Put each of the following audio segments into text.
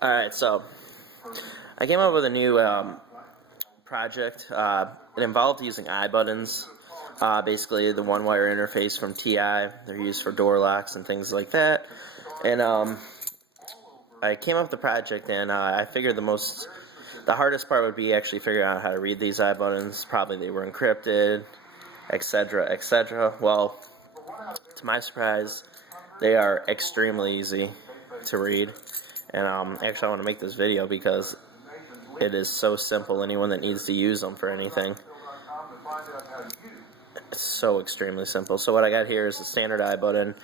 Alright, so I came up with a new project. It involved using Ibuttons, basically the one-wire interface from TI. They're used for door locks and things like that. And I came up with the project, and I figured the hardest part would be actually figuring out how to read these Ibuttons. Probably they were encrypted, etc., etc. Well, to my surprise, they are extremely easy to read. And actually, I want to make this video because it is so simple. Anyone that needs to use them for anything, it's so extremely simple. So what I got here is a standard Ibutton.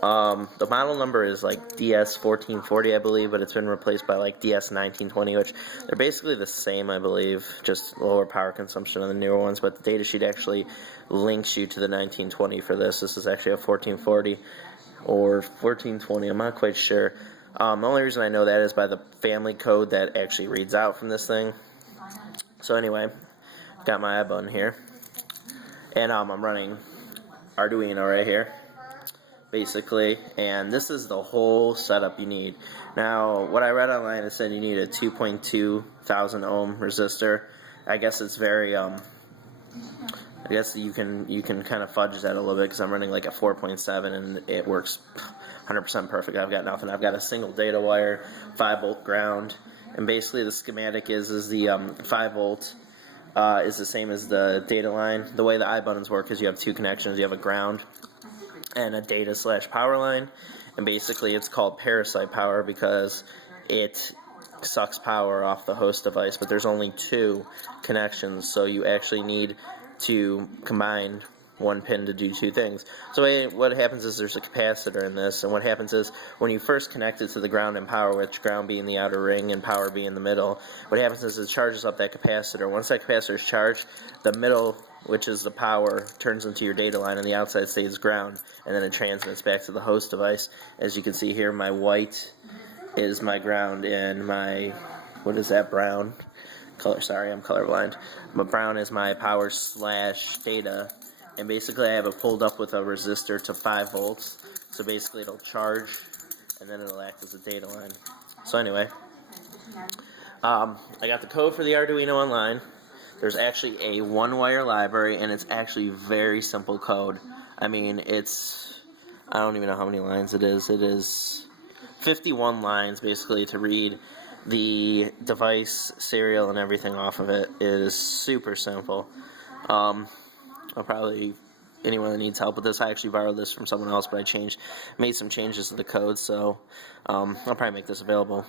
The model number is like DS1440, I believe, but it's been replaced by like DS1920, which they're basically the same, I believe, just lower power consumption on the newer ones. But the datasheet actually links you to the 1920 for this. This is actually a 1440 or 1420. I'm not quite sure. The only reason I know that is by the family code that actually reads out from this thing. So anyway, I've got my Ibutton here, and I'm running Arduino right here, basically, and this is the whole setup you need. Now, what I read online, it said you need a 2.2 thousand ohm resistor. I guess it's very, I guess you can kind of fudge that a little bit because I'm running like a 4.7 and it works 100% perfect. I've got nothing. I've got a single data wire, 5-volt ground, and basically the schematic is the 5-volt is the same as the data line. The way the Ibuttons work is you have two connections. You have a ground and a data/power line, and basically it's called parasite power because it sucks power off the host device, but there's only two connections, so you actually need to combine one pin to do two things. So what happens is there's a capacitor in this, and what happens is when you first connect it to the ground and power, which ground being the outer ring and power being the middle, what happens is it charges up that capacitor. Once that capacitor is charged, the middle, which is the power, turns into your data line, and the outside stays ground, and then it transmits back to the host device. As you can see here, my white is my ground, and my, what is that, brown? Sorry, I'm colorblind. But brown is my power/data, and basically I have it pulled up with a resistor to 5 volts. So basically it'll charge, and then it'll act as a data line. So anyway, I got the code for the Arduino online. There's actually a one-wire library, and it's actually very simple code. I mean, I don't even know how many lines it is. It is 51 lines, basically, to read the device, serial, and everything off of it. It is super simple. Anyone that needs help with this, I actually borrowed this from someone else, but I made some changes to the code, so I'll probably make this available.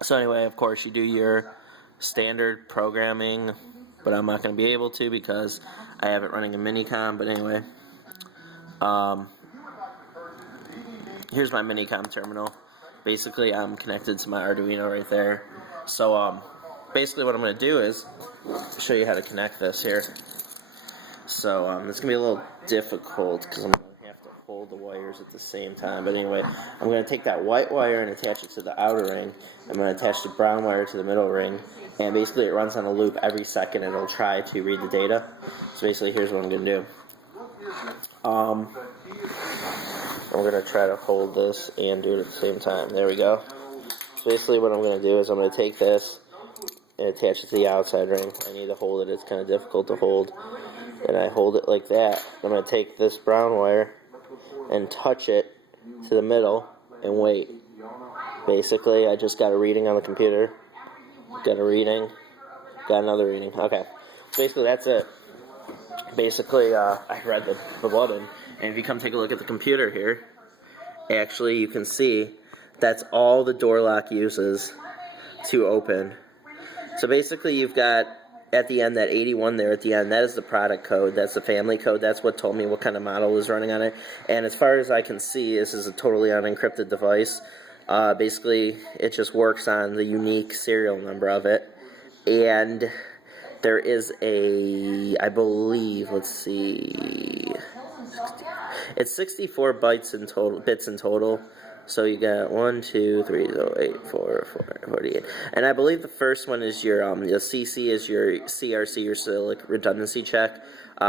So anyway, of course, you do your standard programming, but I'm not going to be able to because I have it running in Minicom. But anyway, here's my Minicom terminal. Basically, I'm connected to my Arduino right there. So basically what I'm going to do is show you how to connect this here. So it's going to be a little difficult because I'm going to have to hold the wires at the same time. But anyway, I'm going to take that white wire and attach it to the outer ring. I'm going to attach the brown wire to the middle ring. And basically it runs on a loop every second, and it'll try to read the data. So basically here's what I'm going to do. I'm going to try to hold this and do it at the same time. There we go. So basically what I'm going to do is I'm going to take this and attach it to the outside ring. I need to hold it. It's kind of difficult to hold. And I hold it like that. I'm going to take this brown wire and touch it to the middle and wait. Basically, I just got a reading on the computer. Got a reading. Got another reading. Okay. Basically, that's it. Basically, I read the button. And if you come take a look at the computer here, actually you can see that's all the door lock uses to open. So basically you've got at the end that 81 there at the end, that is the product code, that's the family code, that's what told me what kind of model is running on it. And as far as I can see, this is a totally unencrypted device. Basically it just works on the unique serial number of it. And there is I believe, let's see, it's 64 bits in total. So you got 1, 2, 3, 8, 4, 48. And I believe the first one is your CC is your CRC, your cyclic redundancy check.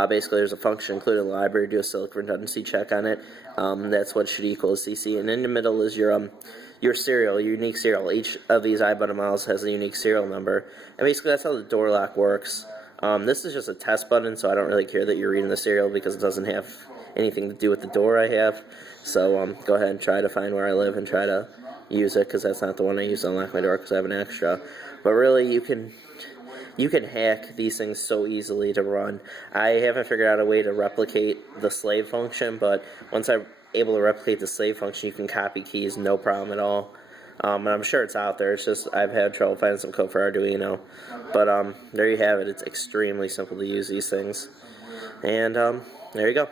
Basically, there's a function included in the library to do a cyclic redundancy check on it. That's what should equal CC. And in the middle is your your serial, your unique serial. Each of these Ibutton models has a unique serial number, and basically that's how the door lock works. This is just a test button, so I don't really care that you're reading the serial because it doesn't have anything to do with the door I have. So go ahead and try to find where I live and try to use it, because that's not the one I use to unlock my door because I have an extra. But really, you can hack these things so easily to run. I haven't figured out a way to replicate the slave function, but once I'm able to replicate the slave function, you can copy keys no problem at all. And I'm sure it's out there. It's just I've had trouble finding some code for Arduino. But there you have it. It's extremely simple to use these things. And there you go.